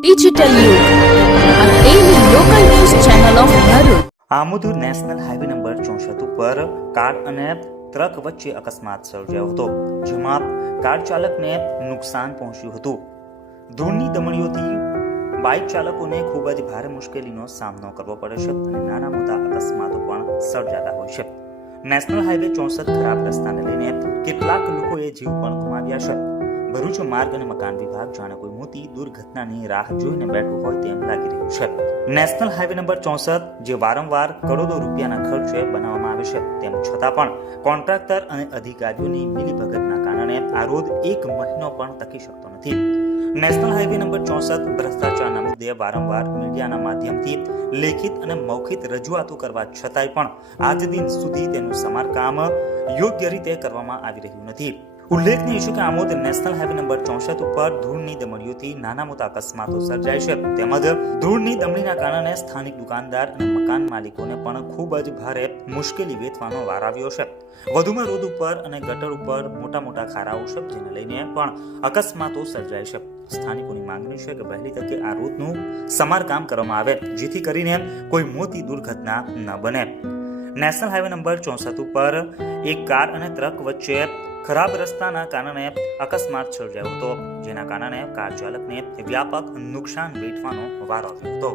Digital યુગ national highway number ચોસઠ ઉપર કાર અને ટ્રક વચ્ચે અકસ્માત સર્જાયો હતો, જેમાં કાર ચાલકને નુકસાન પહોંચ્યું હતું. ધૂળની દમણીઓથી બાઇક ચાલકોને ખૂબ જ ભારે મુશ્કેલીનો સામનો કરવો પડે છે અને નાના મોટા અકસ્માતો પણ સર્જાતા હોય છે. નેશનલ હાઈવે ચોસઠ ખરાબ રસ્તાને લઈને કેટલાક લોકોએ જીવ પણ ગુમાવ્યા છે. ભરૂચ માર્ગ અને મકાન વિભાગ જાણે કોઈ મોટી દુર્ઘટનાની રાહ જોઈને બેઠું હોય તેમ લાગી રહ્યું છે. નેશનલ હાઈવે નંબર ચોસઠ, જે વારંવાર કરોડો રૂપિયાના ખર્ચે બનાવવામાં આવે છે, તેમ છતાં પણ કોન્ટ્રાક્ટર અને અધિકારીઓની મિલીભગતના કારણે આ રોડ એક મહિનો પણ ટકી શકતો નથી. નેશનલ હાઈવે નંબર ચોસઠ ભ્રષ્ટાચારના મુદ્દે વારંવાર મીડિયાના માધ્યમથી લેખિત અને મૌખિત રજૂઆતો કરવા છતાંય પણ આજ દિન સુધી તેનું સમારકામ યોગ્ય રીતે કરવામાં આવી રહ્યું નથી. ઉલ્લેખનીય છે કે આમોદ નેશનલ હાઈવે નંબર ચોસઠ ઉપર ધૂળની દમડીઓથી નાના મોટા અકસ્માતો સર્જાય છે. તેમજ ધૂળની દમડીના કારણે સ્થાનિક દુકાનદાર અને મકાન માલિકોને પણ ખૂબ જ ભારે મુશ્કેલી વેઠવાનો વાર આવ્યો છે. વધુમાં રોડ ઉપર અને ગટર ઉપર મોટા મોટા ખારાઓ છે, જેને લઈને પણ અકસ્માતો સર્જાય છે. સ્થાનિકોની માંગણી છે કે વહેલી તકે આ રોડનું સમારકામ કરવામાં આવે, જેથી કરીને કોઈ મોટી દુર્ઘટના ન બને. નેશનલ હાઈવે નંબર ચોસઠ ઉપર એક કાર અને ટ્રક વચ્ચે ખરાબ રસ્તાના કારણે અકસ્માત સર્જાયો હતો, જેના કારણે કાર ચાલકને વ્યાપક નુકસાન વેઠવાનો વારો આવ્યો હતો.